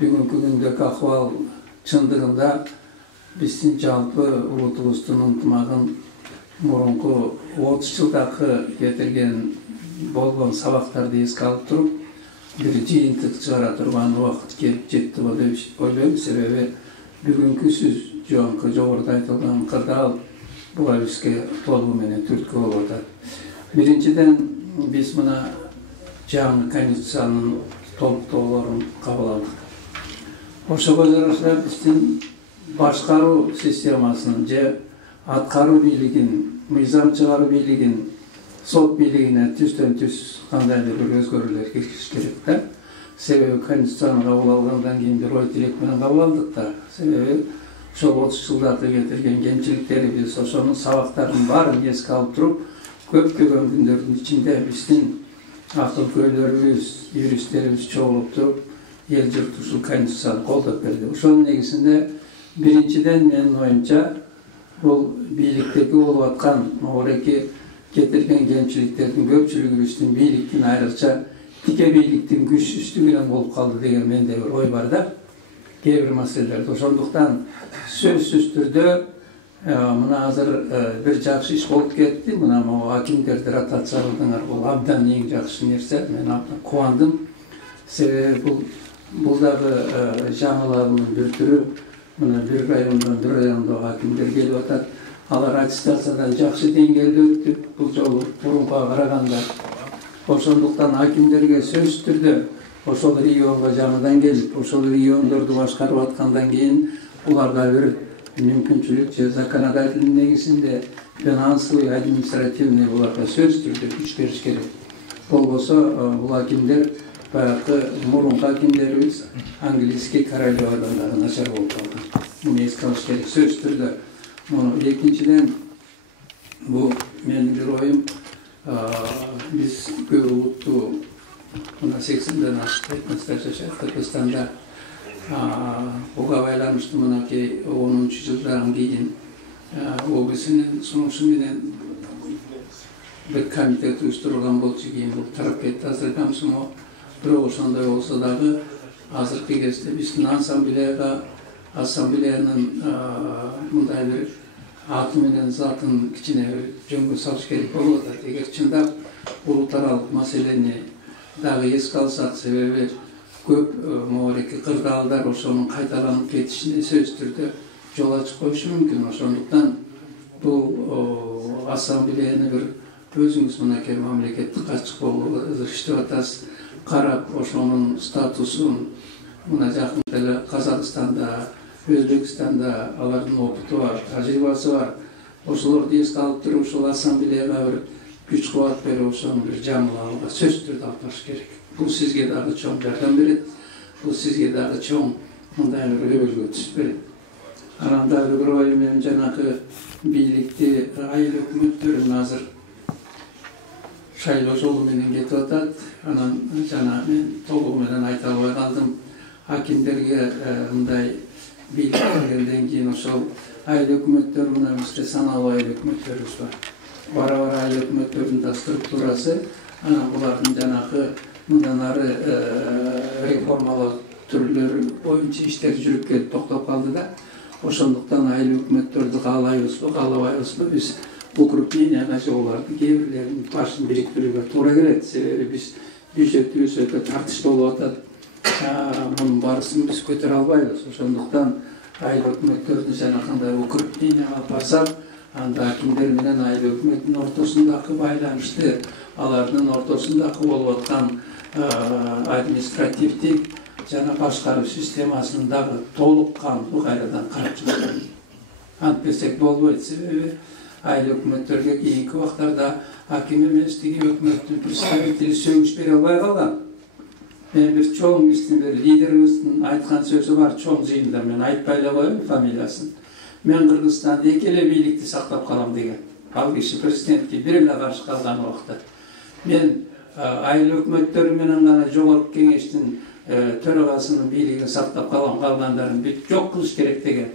бүгүнкү күндөгү акыбал чындыгында биздин жалпы улутубуздун ынтымагын мурунку 30 жылдагы кетирген болгон сабактарды эске алып туруп бир жыйынтык чыгара турган убакыт келип жетти деп ойлойм. Себеби бүгүнкү сөз жогоруда айтылган кырдаал буга бизге толугу менен түрткү болуп атат. Биринчиден биз мына жаңы конституциянын толуктоолорун кабыл алдык. Ошого жараша биздин башкаруу системасынын же аткаруу бийлигин, мыйзам чыгаруу бийлигин, сот бийлигине түстөн түз кандайдыр бир өзгөрүүлөр киргизиш керек да. Себеби конституцияны кабыл алгандан кийин бир ой тилек менен кабыл алдык да. Себеби ошол 30 жылдагы кетирген кемчиликтерибиз, ошонун сабактарынын баарын эске алып туруп, көптөгөн күндөрдүн ичинде биздин акыл-көйлөрүбүз, юристтерибиз чогулуп туруп, эл журт ушул конституцияны колдоп берди. Ошонун негизинде биринчиден менин оюмча бул бийликтеги болуп аткан могуреки кетирген кемчиликтердин көпчүлүгү биздин бийликтин, айрыкча тике бийликтин күчсүздүгүнөн болуп калды деген менде бир ой бар да. Кээ бир маселелерде. Ошондуктан сөзсүз түрдө мына азыр бир жакшы иш болуп кетти. Мына могу акимдерди ротация кылдыңар. Бул абдан эң жакшы нерсе. Мен абдан кубандым. Себеби бул дагы жаңылануунун бир түрү. Мына бир райондон бир райондогу акимдер келип атат. Алар аттестациядан жакшы деңгээлде өттү. Бул жолу мурункуга караганда. Ошондуктан акимдерге сөзсүз түрдө ошол регионго жаңыдан келип, ошол региондорду башкарып аткандан кийин уларга бир мүмкүнчүлүк же законодательный негизинде финансовый, административный буларга сөзсүз түрдө күч бериш керек. Болбосо бул акимдер баягы мурунку акимдерибиз английский королевадан дагы начар болуп калган. Муну эске алыш керек сөзсүз түрдө. Муну экинчиден бул менин бир оюм, биз көп улуттуу мына 80ден ашык этностор жашайт Кыргызстанда. Буга байланыштуу мынакей 10-чу жылдан кийин ОБСнин сунушу менен бир комитет уюштурулган болчу, кийин бул тарап кетти азыркамсымоо. Бирок ошондой болсо дагы азыркы кезде биздин ассамблеянын мындай бир аты менен затын кичине жөнгө салыш керек болуп атат. Эгер чындап улут аралык маселени дагы эске алсак, себеби көп могуреки кырдаалдар ошонун кайталанып кетишине сөзсүз түрдө жол ачып коюшу мүмкүн. Ошондуктан бул ассамблеяны бир өзүңүз мынакей мамлекеттик катчык болуп иштеп атасыз, карап ошонун статусун мына жакында эле Казакстанда, Өзбекстанда алардын опыту бар, тажрыйбасы бар. Ошолорду эске алып туруп, ушул ассамблеяга бир күч кубат берип, ошону бир жаңыланууга сөзсүз түрдө алып барыш керек. Бул сизге дагы чоң жардам берет, бул сизге дагы чоң мындай бир өбөлгө түшүп берет. Анан дагы бир оюм, мен жанагы бийликти айыл өкмөттөрүн азыр шайлоо жолу менен кетип атат. Анан жана мен толугу менен айта албай калдым. Акимдерге мындай бийлик бергенден кийин ошол айыл өкмөттөр, мына бизде саналуу айыл өкмөттөрүбүз бар. Бара-бара айыл өкмөттөрдүн да структурасы, анан булардын жанагы мындан ары реформалоо түрлөрү боюнча иштер жүрүп келип токтоп калды да. Ошондуктан айыл өкмөттөрдү каалайбызбы, каалабайбызбы, биз укрупненияга же олардын кээ бирлеринин башын бириктирүүгө туура келет. Себеби биз бюджетибиз өтө тартыштуу болуп атат. Мунун баарысын биз көтөрө албайбыз. Ошондуктан айыл өкмөттөрдү жана кандай укрупненияга алып барсак, анда акимдер менен айыл өкмөттүн ортосундагы байланышты, алардын ортосундагы болуп аткан административдик жана башкаруу системасын дагы толук кандуу кайрадан карап чыгат. Антпесек болбойт. Себеби айыл өкмөттөргө кийинки убактарда аким эместиги өкмөттүн представители сөгүш бере албай калган. Мен бир чоң биздин бир лидерибиздин айткан сөзү бар, чоң жыйында, мен айтпай эле коеюн фамилиясын. Мен Кыргызстанда эки эле бийликти сактап калам деген. Ал киши президентке бир эле каршы калган убакта. Мен айыл өкмөттөрү менен гана жогорку кеңештин төрагасынын бийлигин сактап калам, калгандарын бүт жок кылыш керек деген.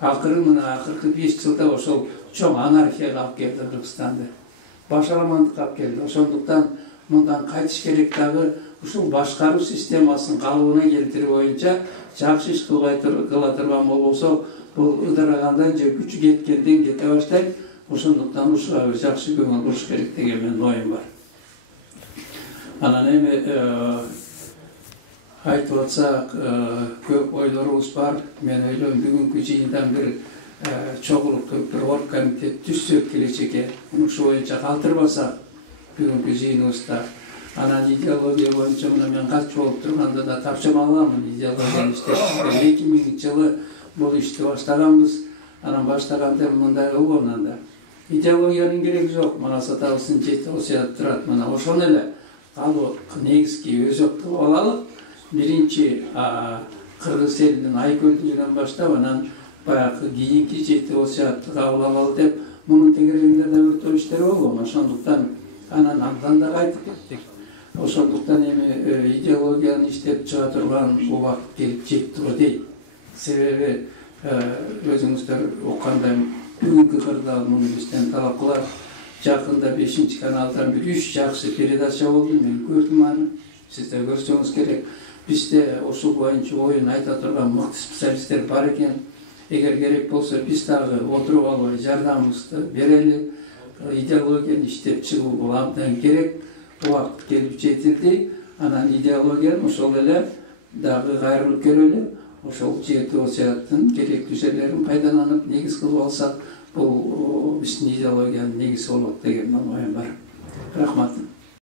Акыры мына акыркы 5 жылда ошол чоң анархияга алып келди Кыргызстанды. Башаламандыкка алып келди. Ошондуктан мындан кайтыш керек, дагы ушул башкаруу системасын калыбына келтирүү боюнча жакшы иш кыла турган болбосо, бул ыдырагандан же күчү кеткенден кете баштайт. Ошондуктан ушуга жакшы көңүл буруш керек деген менин оюм бар. Анан эми айтып атсак, көп ойлорубуз бар. Мен ойлойм, бүгүнкү жыйындан бир чогулуп бир оргкомитет түзсөк келечекке, ушул боюнча калтырбасак бүгүнкү жыйыныбызда. Анан идеология боюнча мына мен катчы болуп турганда да тапшырма аламын идеологияны иштеп. 2000-жылы бул ишти баштаганбыз. Анан баштаганда мындай болгон анда. Идеологиянын кереги жок. Мана сатабыздын 7 осуят турат. Мына ошону эле калып негизги өзөк кылып алалы. Биринчи кыргыз элинин Айкөлдүгүнөн баштап, анан баягы кийинки 7 осуятты кабыл алалы деп, мунун тегерегинде да бир топ иштер болгон. Ошондуктан анан абдан да кайтып кеттик. Ошондуктан эми идеологияны иштеп чыга турган убакыт келип жетти го дейт. Себеби өзүңүздөр уккандай бүгүнкү кырда муну бизден талап кылат. Жакында 5-каналдан бир 3 жакшы передача болду. Мен көрдүм аны. Сиз да көрсөңүз керек. Бизде ушул боюнча оюн айта турган мыкты специалисттер бар экен. Эгер керек болсо биз дагы отуруп албай жардамыбызды берели. Идеологияны иштеп чыгуу бул абдан керек. Убакыт келип жетилди. Анан идеологияны ошол эле дагы кайрылып көрөлү. Ошол 7 осуяттын керектүү жерлерин пайдаланып негиз кылып алсак, бул биздин идеологиянын негизи болот деген оюм бар. Рахмат.